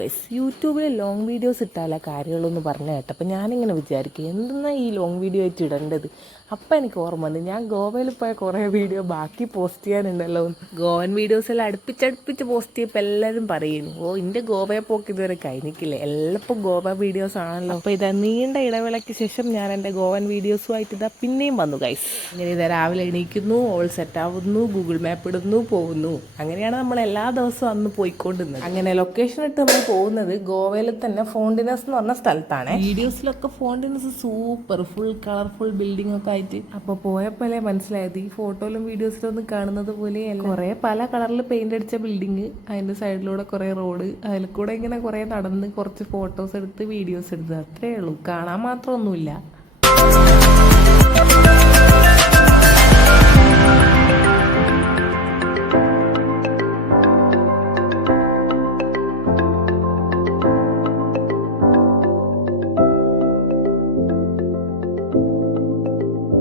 Guys, യൂട്യൂബിൽ long videos ഇട്ടാലേ കാര്യമുള്ളൂ എന്ന് പറഞ്ഞു കേട്ടപ്പോൾ ഞാനിങ്ങനെ വിചാരിക്കും എന്തെന്നാണ് ഈ ലോങ് വീഡിയോ ആയിട്ട് ഇടേണ്ടത്. അപ്പം എനിക്ക് ഓർമ്മ വന്നു, ഞാൻ ഗോവയിൽ പോയ കുറേ വീഡിയോ ബാക്കി പോസ്റ്റ് ചെയ്യാനുണ്ടല്ലോ. ഗോവൻ വീഡിയോസെല്ലാം അടുപ്പിച്ചടുപ്പിച്ച് പോസ്റ്റ് ചെയ്യപ്പോൾ എല്ലാവരും പറയുന്നു, എൻ്റെ ഗോവയെ പോക്ക് ഇതുവരെ കഴിഞ്ഞിട്ടില്ലേ, എല്ലാം ഗോവ വീഡിയോസ് ആണല്ലോ. അപ്പോൾ ഇതാ നീണ്ട ഇടവേളയ്ക്ക് ശേഷം ഞാൻ എൻ്റെ ഗോവൻ വീഡിയോസുമായിട്ട് ഇതാ പിന്നെയും വന്നു ഗൈസ്. ഇങ്ങനെ ഇതാ രാവിലെ എണീക്കുന്നു, ഓൾ സെറ്റാവുന്നു, ഗൂഗിൾ മാപ്പ് ഇടുന്നു, പോകുന്നു. അങ്ങനെയാണ് നമ്മൾ എല്ലാ ദിവസവും അന്ന് പോയിക്കൊണ്ടിരുന്നത്. അങ്ങനെ ലൊക്കേഷൻ ഇട്ട് നമ്മൾ പോകുന്നത് ഗോവയിൽ തന്നെ ഫോണ്ടിനസ് എന്ന് പറഞ്ഞ സ്ഥലത്താണ്. വീഡിയോസിലൊക്കെ ഫോണ്ടിനസ് സൂപ്പർ ഫുൾ കളർഫുൾ ബിൽഡിംഗ് ഒക്കെ ആയിട്ട്. അപ്പോൾ പോയപ്പോലെ മനസ്സിലായത് ഈ ഫോട്ടോയിലും വീഡിയോസിലും ഒന്നും കാണുന്നത് പോലെ കുറേ പല കളറിൽ പെയിന്റ് അടിച്ച ബിൽഡിങ്, അതിന്റെ സൈഡിലൂടെ കുറേ റോഡ്, അതിൽ കൂടെ ഇങ്ങനെ കുറേ നടന്ന് കുറച്ച് ഫോട്ടോസ് എടുത്ത് വീഡിയോസ് എടുത്ത്, അത്രേ ഉള്ളൂ. കാണാൻ മാത്രമൊന്നുമില്ല.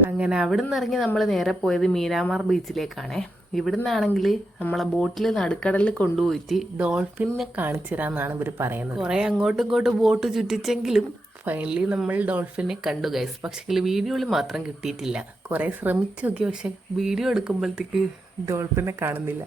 അങ്ങനെ അവിടെ നിന്ന് ഇറങ്ങി നമ്മൾ നേരെ പോയത് മീരാമാർ ബീച്ചിലേക്കാണേ. ഇവിടെ നിന്നാണെങ്കിൽ നമ്മളെ ബോട്ടിൽ നടുക്കടലിൽ കൊണ്ടുപോയിട്ട് ഡോൾഫിനെ കാണിച്ചു തരാമെന്നാണ് ഇവർ പറയുന്നത്. കുറേ അങ്ങോട്ടും ഇങ്ങോട്ടും ബോട്ട് ചുറ്റിച്ചെങ്കിലും ഫൈനലി നമ്മൾ ഡോൾഫിനെ കണ്ടു ഗൈസ്. പക്ഷേ വീഡിയോയിൽ മാത്രം കിട്ടിയിട്ടില്ല. കുറേ ശ്രമിച്ചു നോക്കി, പക്ഷെ വീഡിയോ എടുക്കുമ്പോഴത്തേക്ക് ഡോൾഫിനെ കാണുന്നില്ല.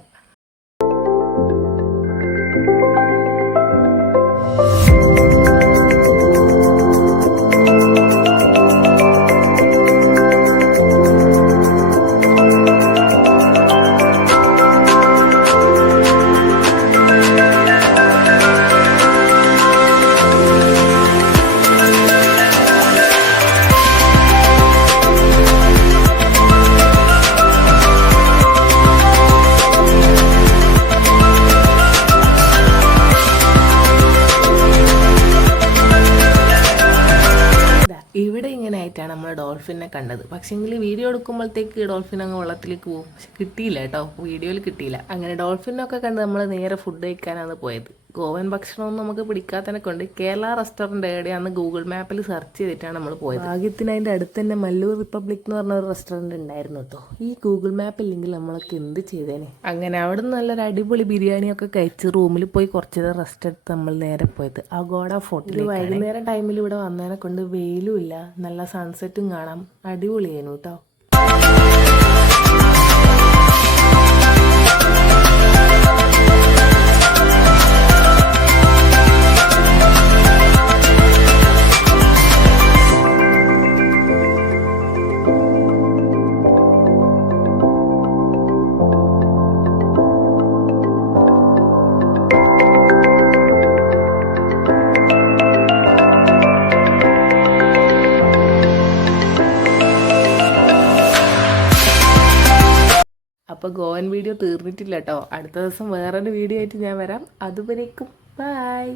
ഇവിടെ ഇങ്ങനെ ആയിട്ടാണ് നമ്മൾ ഡോൾഫിനെ കണ്ടത്. പക്ഷേങ്കിൽ വീഡിയോ എടുക്കുമ്പോഴത്തേക്ക് ഡോൾഫിൻ അങ്ങ് വെള്ളത്തിലേക്ക് പോകും. പക്ഷെ കിട്ടിയില്ല കേട്ടോ, വീഡിയോയിൽ കിട്ടിയില്ല. അങ്ങനെ ഡോൾഫിനൊക്കെ കണ്ട് നമ്മൾ നേരെ ഫുഡ് കഴിക്കാനാണ് പോയത്. ഗോവൻ ഭക്ഷണമൊന്നും നമുക്ക് പിടിക്കാത്തതിനെ കൊണ്ട് കേരള റെസ്റ്റോറൻറ്റ് എവിടെയാണെന്ന് ഗൂഗിൾ മാപ്പിൽ സെർച്ച് ചെയ്തിട്ടാണ് നമ്മൾ പോയത്. ഭാഗ്യത്തിന് അതിൻ്റെ അടുത്ത് തന്നെ മല്ലൂർ റിപ്പബ്ലിക് എന്ന് പറഞ്ഞ ഒരു റെസ്റ്റോറൻറ്റ് ഉണ്ടായിരുന്നു കേട്ടോ. ഈ ഗൂഗിൾ മാപ്പ് ഇല്ലെങ്കിൽ നമ്മളൊക്കെ എന്ത് ചെയ്തേനെ. അങ്ങനെ അവിടെ നിന്ന് നല്ലൊരു അടിപൊളി ബിരിയാണിയൊക്കെ കഴിച്ച് റൂമിൽ പോയി കുറച്ച് നേരം റെസ്റ്റ് എടുത്ത് നമ്മൾ നേരെ പോയത് അഗോഡ ഫോർട്ടിൽ. വൈകുന്നേരം ടൈമിൽ ഇവിടെ വന്നതിനെ കൊണ്ട് വെയിലും ഇല്ല, നല്ല സൺസെറ്റും കാണാം, അടിപൊളിയായിരുന്നു കേട്ടോ. അപ്പോൾ ഗോവൻ വീഡിയോ തീർന്നിട്ടില്ല കേട്ടോ. അടുത്ത ദിവസം വേറൊരു വീഡിയോ ആയിട്ട് ഞാൻ വരാം. അതുവരേക്കും ബൈ.